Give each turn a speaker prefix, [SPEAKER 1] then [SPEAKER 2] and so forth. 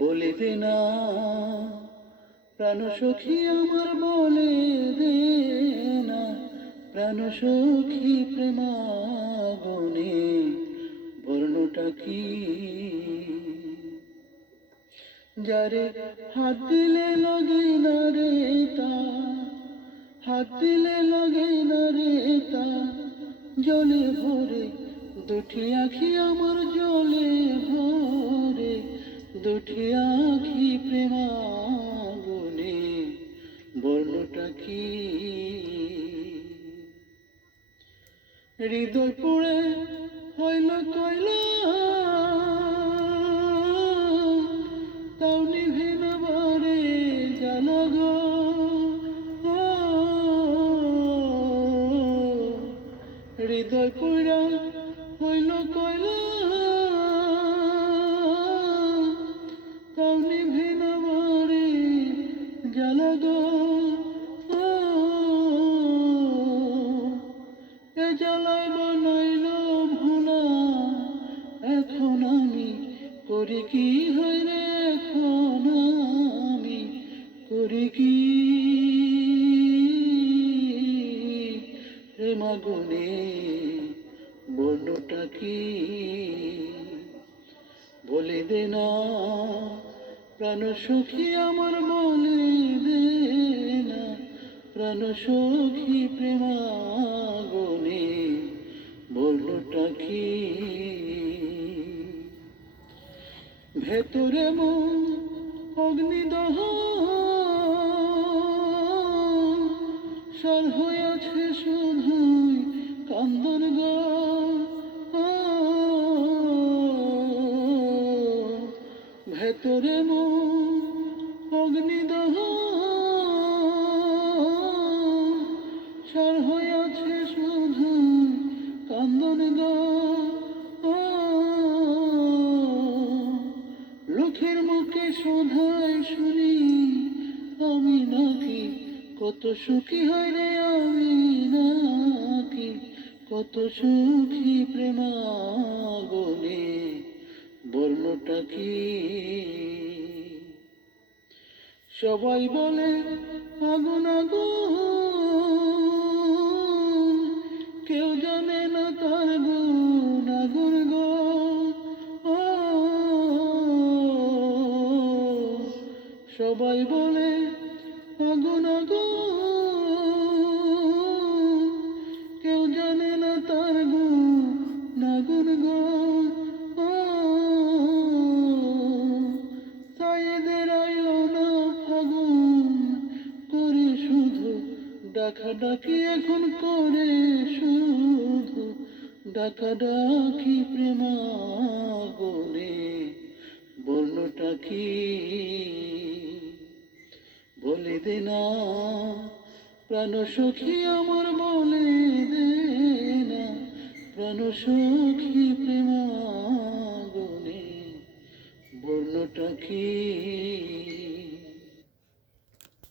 [SPEAKER 1] বলে দে না, প্রাণ সখী আমার বলে দে না, প্রাণ সখী প্রেমাগনে বর্ণটা কি? যারে হাত দিলে লাগে না রে তা, হাত দিলে লাগে না রে তা, জলে ভরে দুটি আখি আমার জলে ভরে দুটি আখি প্রেমাগুনে বর্ণটা কি? হৃদয় পুড়ে হইল কইলা তাও নিভে না বারে জানা গো। হৃদয় পুরা হইল কইলা করি কি হয় রে এখন আমি? করি কি? প্রেমাগুনে বর্ণটা কি? বলে দে না, প্রাণ সুখী আমার বলে দে না। প্রাণ সুখী প্রেমাগুনে ভেতরে মন অগ্নিদহ। সর হয়েছে শুধুই কান্দন ভেতরে মন অগ্নিদহ। সর হয়েছে শুধু কান্দন গো। শোধায় শুনি, আমি নাকি কত সুখী হয় রে, আমি নাকি কত সুখী প্রেমাগনে বর্ণটা কি? সবাই বলে আগুন আগুন কেউ জানে না তার সবাই বলে আগুন কেউ জানে না তার গুণ আগুন গো। ও, তাই এদের আইল না ফাগুন করে শুধু ডাকা ডাকি এখন করে শুধু ডাকা ডাকি প্রেমাগনে বর্ণটা কি? যেতে না। প্রাণ সখী আমার বলে দে না। প্রাণ সখী প্রেমাগুনে গনে বর্ণটা কি